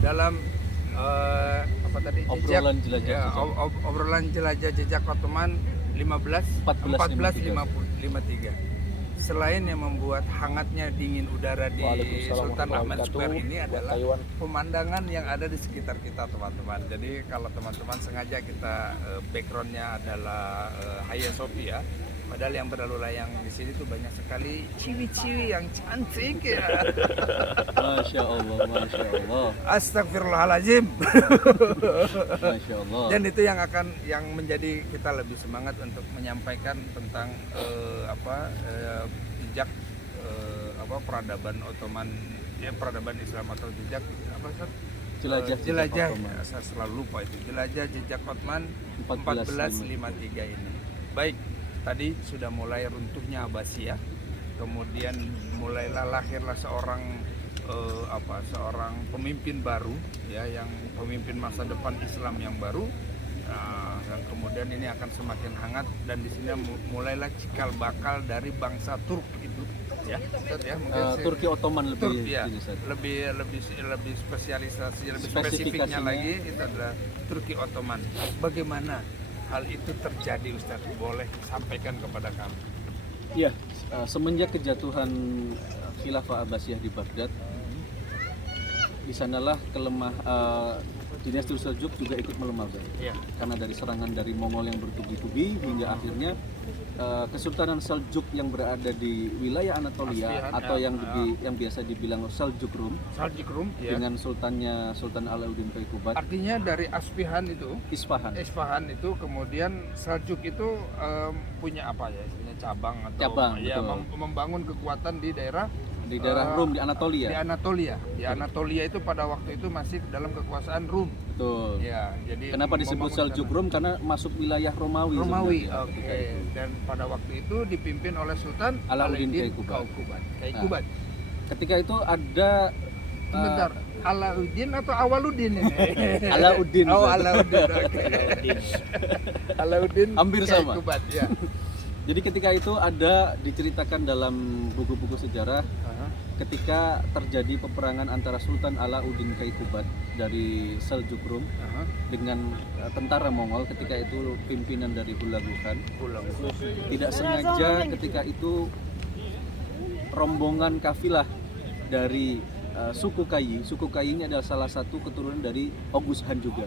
dalam apa tadi Obrolan jelajah ya, jejak. obrolan jelajah jejak Ottoman 1453. Selain yang membuat hangatnya dingin udara di Waalaikumsalam Sultan Ahmed warahmatullahi Square wabarakatuh. ini adalah Taiwan. pemandangan yang ada di sekitar kita, teman-teman. Jadi kalau teman-teman sengaja kita backgroundnya adalah Hagia Sophia, padahal yang berlalu layang di sini tuh banyak sekali ciwi-ciwi yang cantik ya. Masya Allah, Masya Allah, Astagfirullahaladzim. Masya Allah. Dan itu yang menjadi kita lebih semangat untuk menyampaikan tentang jejak peradaban Ottoman, ya peradaban Islam atau jejak apa Ustaz? Jelajah Jelajah. Ottoman. Ya, saya selalu lupa itu. Jelajah jejak Ottoman 1453 ini. Baik, tadi sudah mulai runtuhnya Abbasiyah, kemudian mulailah lahirlah seorang seorang pemimpin baru ya, yang pemimpin masa depan Islam yang baru. Dan kemudian ini akan semakin hangat, dan di sini mulailah cikal bakal dari bangsa Turk itu ya, Ustaz, ya mungkin Turki Ottoman lebih Turk, ya. ini, Ustaz. lebih spesialisasi, lebih Spesifikasinya. spesifiknya lagi itu adalah Turki Ottoman. Bagaimana hal itu terjadi, Ustaz? Boleh sampaikan kepada kami. Iya, semenjak kejatuhan Khilafah Abbasiyah di Baghdad, di sanalah dinasti Seljuk juga ikut melemah, Ya. karena dari serangan dari Mongol yang bertubi-tubi hingga akhirnya Kesultanan Seljuk yang berada di wilayah Anatolia Asfihan, atau ya. yang biasa dibilang Seljuk Rum Saljuk Rum ya. dengan sultannya Sultan Alauddin Qaykubat, Artinya dari Asfihan itu, Isfahan. itu kemudian Saljuk itu punya apa ya? Istilahnya cabang atau Cabang, ya, betul. membangun kekuatan di daerah Rum di Anatolia. Di Anatolia. Di Anatolia itu pada waktu itu masih dalam kekuasaan Rum. Betul. Ya, jadi Kenapa disebut Seljuk Rum? Karena masuk wilayah Romawi. Romawi, sebenarnya oke. ketika itu. Dan pada waktu itu dipimpin oleh Sultan Alauddin Qaykubat. Qaykubat. Ketika itu ada Bentar, Alauddin atau Awaludin ini? Alauddin. Oh, Alauddin. Oke. Alauddin Hampir sama. Qaykubat, ya. Jadi ketika itu ada diceritakan dalam buku-buku sejarah ketika terjadi peperangan antara Sultan Alauddin Qaykubat dari Seljuk Rum dengan tentara Mongol. Ketika itu pimpinan dari Hulagu Khan. Tidak sengaja ketika itu rombongan kafilah dari suku Kayi ini adalah salah satu keturunan dari Oghuz Khan juga.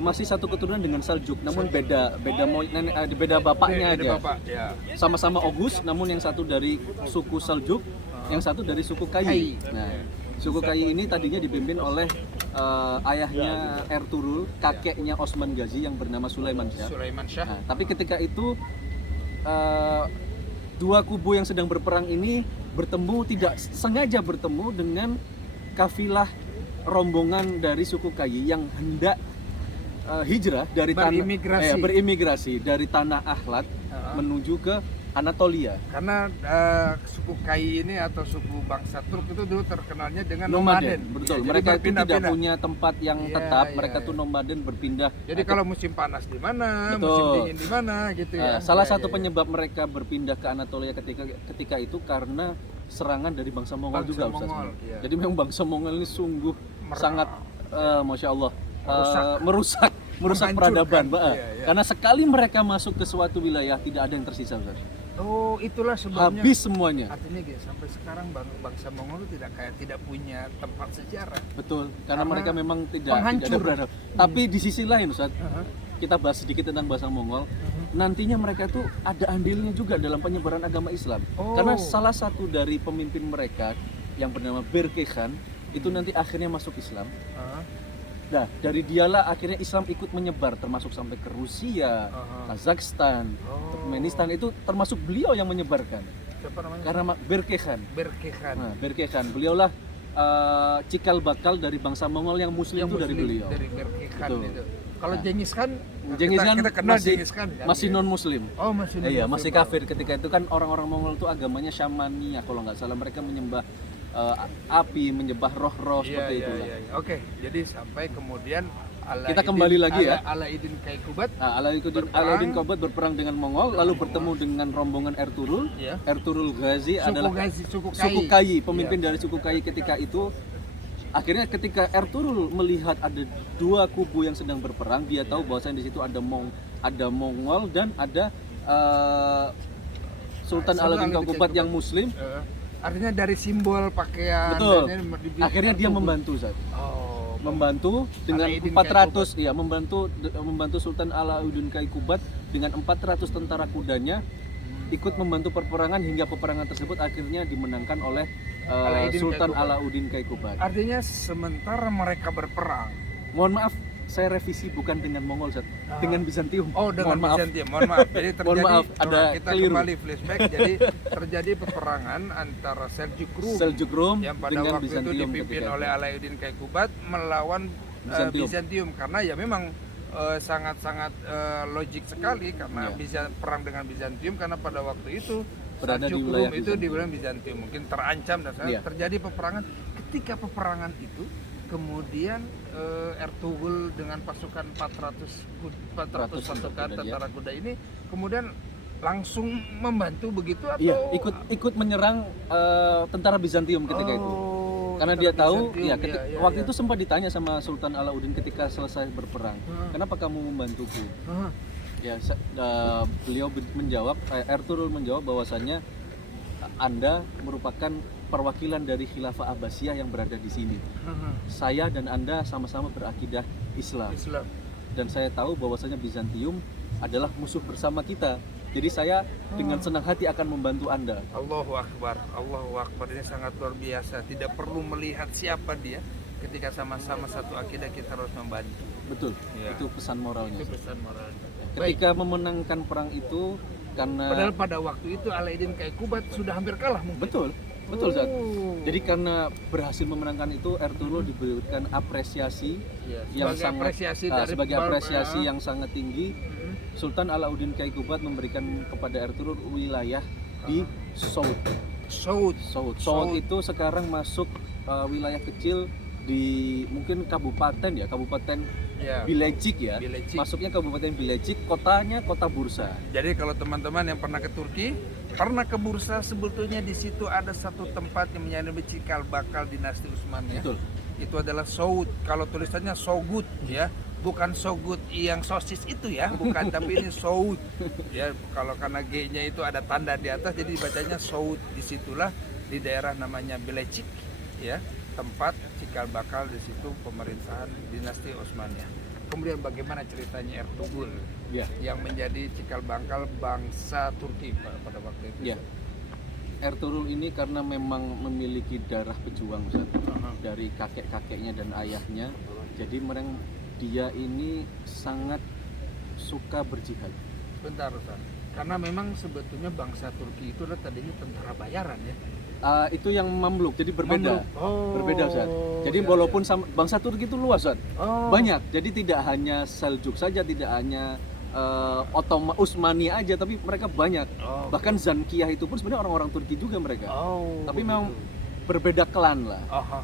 Masih satu keturunan dengan Seljuk, namun beda bapaknya aja. Ya. Sama-sama Oghuz, namun yang satu dari suku Seljuk, yang satu dari suku Kayi. Nah, suku Kayi ini tadinya dipimpin oleh ayahnya Ertugrul, kakeknya Osman Ghazi yang bernama Sulaiman Shah. Nah, tapi ketika itu dua kubu yang sedang berperang ini tidak sengaja bertemu dengan kafilah rombongan dari suku Kayi yang hendak hijrah dari berimigrasi dari tanah Ahlat menuju ke Anatolia. Karena suku Kayi ini atau suku bangsa Turk itu dulu terkenalnya dengan Nomaden. nomaden. Betul. Ya, mereka itu tidak berpindah-pindah. punya tempat yang tetap. Mereka tuh nomaden berpindah. Jadi kalau musim panas di mana, Betul. musim dingin di mana gitu ya. Salah satu penyebab mereka berpindah ke Anatolia ketika itu karena serangan dari bangsa Mongol juga, Ustaz. Iya. Jadi memang bangsa Mongol ini sungguh sangat Masya Allah merusak Menghancurkan. peradaban, Iya. karena sekali mereka masuk ke suatu wilayah tidak ada yang tersisa, Ustaz. Oh, itulah sebabnya. Habis semuanya. Artinya gitu, sampai sekarang bangsa Mongol tidak punya tempat sejarah. Betul, karena mereka memang tidak ada penghancur. peradaban. Tapi di sisi lain, Ustaz, kita bahas sedikit tentang bangsa Mongol. Nantinya mereka itu ada andilnya juga dalam penyebaran agama Islam. Oh. Karena salah satu dari pemimpin mereka yang bernama Berke Khan itu nanti akhirnya masuk Islam. Nah, dari dialah akhirnya Islam ikut menyebar termasuk sampai ke Rusia, Kazakhstan, Turkmenistan, itu termasuk beliau yang menyebarkan. Siapa namanya? Karena Berke Khan. Nah, Berke Khan, beliaulah cikal bakal dari bangsa Mongol yang muslim itu dari beliau. Dari Berke Khan Betul. itu. Kalau Genghis Khan, Genghis Khan kita kenal masih- Genghis Khan kan? Masih non muslim. Oh, masih Iya, non-Muslim. masih kafir. Ketika itu kan orang-orang Mongol itu agamanya Syamania kalau nggak salah, mereka menyembah api, menyembah roh-roh seperti itulah. Iya. Oke, jadi sampai kemudian Kita kembali lagi ya. Alauddin Qaykubat. Alauddin Qaykubat berperang dengan Mongol, lalu bertemu dengan rombongan Ertugrul. Iya. Ertugrul Ghazi adalah Suku suku Kayi, pemimpin dari suku Kayi ketika itu Akhirnya ketika Ertugrul melihat ada dua kubu yang sedang berperang, dia tahu bahwasanya di situ ada Mongol dan ada Sultan Alauddin Qaikubat yang Muslim. Artinya dari simbol pakaian. Betul. dan Akhirnya dia membantu, Ustaz. Membantu dengan Alauddin 400, ya, membantu Sultan Alauddin Qaikubat dengan 400 tentara kudanya ikut membantu perperangan hingga peperangan tersebut akhirnya dimenangkan oleh Sultan Alauddin Qaikubat. Artinya sementara mereka berperang. Mohon maaf, saya revisi bukan dengan Mongol, Ustaz. Dengan Bizantium. Oh, dengan Mohon maaf. Bizantium. Mohon maaf. Jadi terjadi Mohon maaf, ada kita keliru. kembali flashback. Jadi terjadi peperangan antara Seljuk Rum Seljuk yang pada dengan waktu itu Bizantium dipimpin ketika oleh itu. Alauddin Qaikubat melawan Bizantium karena ya memang sangat-sangat logik sekali karena Iya. perang dengan Bizantium karena pada waktu itu Berada di Seljuk wilayah Rum itu di Bizantium. wilayah Bizantium mungkin terancam dan Iya. terjadi peperangan. Ketika peperangan itu kemudian Ertugrul dengan pasukan 400 pasukan kuda, tentara kuda ini kemudian langsung membantu begitu atau Iya, ikut menyerang tentara Bizantium ketika itu. Karena dia tahu, Bizantium, ya, waktu itu sempat ditanya sama Sultan Alauddin ketika selesai berperang, kenapa kamu membantuku? Ya, beliau menjawab, Ertugrul menjawab bahwasannya Anda merupakan perwakilan dari Khilafah Abbasiyah yang berada di sini. Saya dan Anda sama-sama berakidah Islam. Dan saya tahu bahwasanya Bizantium adalah musuh bersama kita. Jadi saya dengan senang hati akan membantu Anda. Allahu Akbar, Allahu Akbar, ini sangat luar biasa. Tidak perlu melihat siapa dia, ketika sama-sama satu akidah kita harus membantu. Betul, Ya. itu pesan moralnya. Itu pesan moralnya. Ketika memenangkan perang itu, karena Padahal pada waktu itu Alauddin Qaikubat sudah hampir kalah mungkin. betul, Zat. Oh. Jadi karena berhasil memenangkan itu, Ertugrul diberikan apresiasi Ya, yang sebagai sangat apresiasi dari sebagai apresiasi yang sangat tinggi. Mhm. Sultan Alauddin Qaikubat memberikan kepada Ertugrul wilayah di Soud. Soud itu sekarang masuk wilayah kecil di mungkin kabupaten Ya. Bilecik ya. Bilecik. Masuknya kabupaten Bilecik, kotanya kota Bursa. Jadi kalau teman-teman yang pernah ke Turki, pernah ke Bursa, sebetulnya di situ ada satu tempat yang menyamai cikal bakal dinasti Utsmaniyah. Betul. Itu adalah Soud. Kalau tulisannya Sogut ya, bukan Sogut yang sosis itu ya, bukan, tapi ini Soud. Ya, kalau karena G-nya itu ada tanda di atas, jadi dibacanya Soud. Disitulah di daerah namanya Bilecik, ya, tempat cikal bakal di situ pemerintahan dinasti Utsmaniyah. Kemudian bagaimana ceritanya Ertugrul Ya. yang menjadi cikal bakal bangsa Turki pada waktu itu? Ya. Ertugrul ini karena memang memiliki darah pejuang, Ustaz, dari kakek-kakeknya dan ayahnya. Jadi dia ini sangat suka berjihad. Bentar, Ustaz. Karena memang sebetulnya bangsa Turki itu adalah tadinya tentara bayaran ya. Itu yang Mamluk, jadi berbeda. Mamluk. Oh, Berbeda, Ustaz. Jadi ya, walaupun bangsa Turki itu luas, Ustaz. Oh. Banyak. Jadi tidak hanya Seljuk saja, tidak hanya Utsmani aja, tapi mereka banyak. Oh. Bahkan Zankiyah itu pun sebenarnya orang-orang Turki juga mereka. Oh. Tapi memang begitu. berbeda klan lah.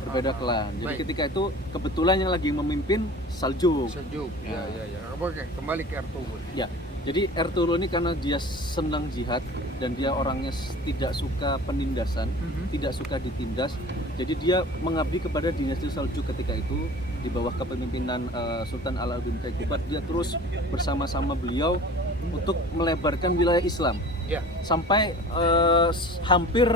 Berbeda Aha. klan. Jadi Baik. ketika itu kebetulan yang lagi memimpin Seljuk. Sejuk. Ya. Ya. Oke, kembali ke Ertugrul. Ya. Jadi Ertugrul ini karena dia senang jihad dan dia orangnya tidak suka penindasan, tidak suka ditindas. Jadi dia mengabdi kepada dinasti Seljuk ketika itu di bawah kepemimpinan Sultan Alauddin Qaikubat. Dia terus bersama-sama beliau untuk melebarkan wilayah Islam. Ya. Sampai hampir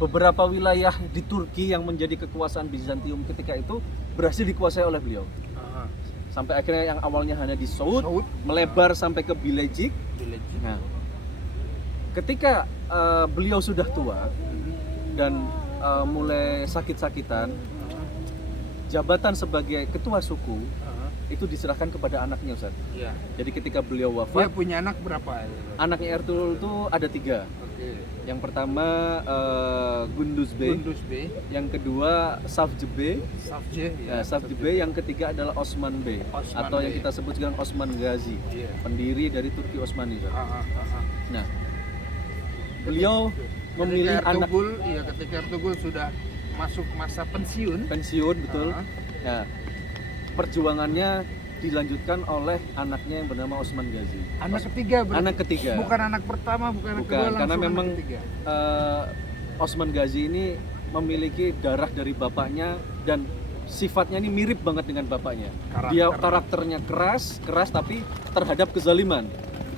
beberapa wilayah di Turki yang menjadi kekuasaan Bizantium ketika itu berhasil dikuasai oleh beliau. Aha. Sampai akhirnya yang awalnya hanya di Soud, Soud. melebar sampai ke Bilecik. Bilecik. Nah, ketika beliau sudah tua dan mulai sakit-sakitan, jabatan sebagai ketua suku Aha. itu diserahkan kepada anaknya, Ustaz. Ya. Jadi ketika beliau Dia wafat, punya anak berapa? anaknya Ertugrul itu ada 3. Oke. Yang pertama Gunduz Bey, Gunduz Bey, yang kedua Savcı Bey, Savcı, Savcı Bey, yang ketiga adalah Osman Bey, Osman atau yang Bey. kita sebut sekarang Osman Ghazi, Iya. pendiri dari Turki Osmani. Ustaz. Aha. Nah, beliau memilih anak Ketika Ertugrul sudah masuk masa pensiun. pensiun, betul. Aha. Ya, perjuangannya dilanjutkan oleh anaknya yang bernama Osman Ghazi. Anak ketiga berarti? Anak ketiga. Bukan anak pertama, bukan anak kedua, langsung karena anak memang ketiga. Osman Ghazi ini memiliki darah dari bapaknya dan sifatnya ini mirip banget dengan bapaknya. Dia karakternya keras tapi terhadap kezaliman,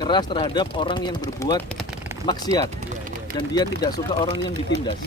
keras terhadap orang yang berbuat maksiat, dan dia tidak suka orang yang ditindas.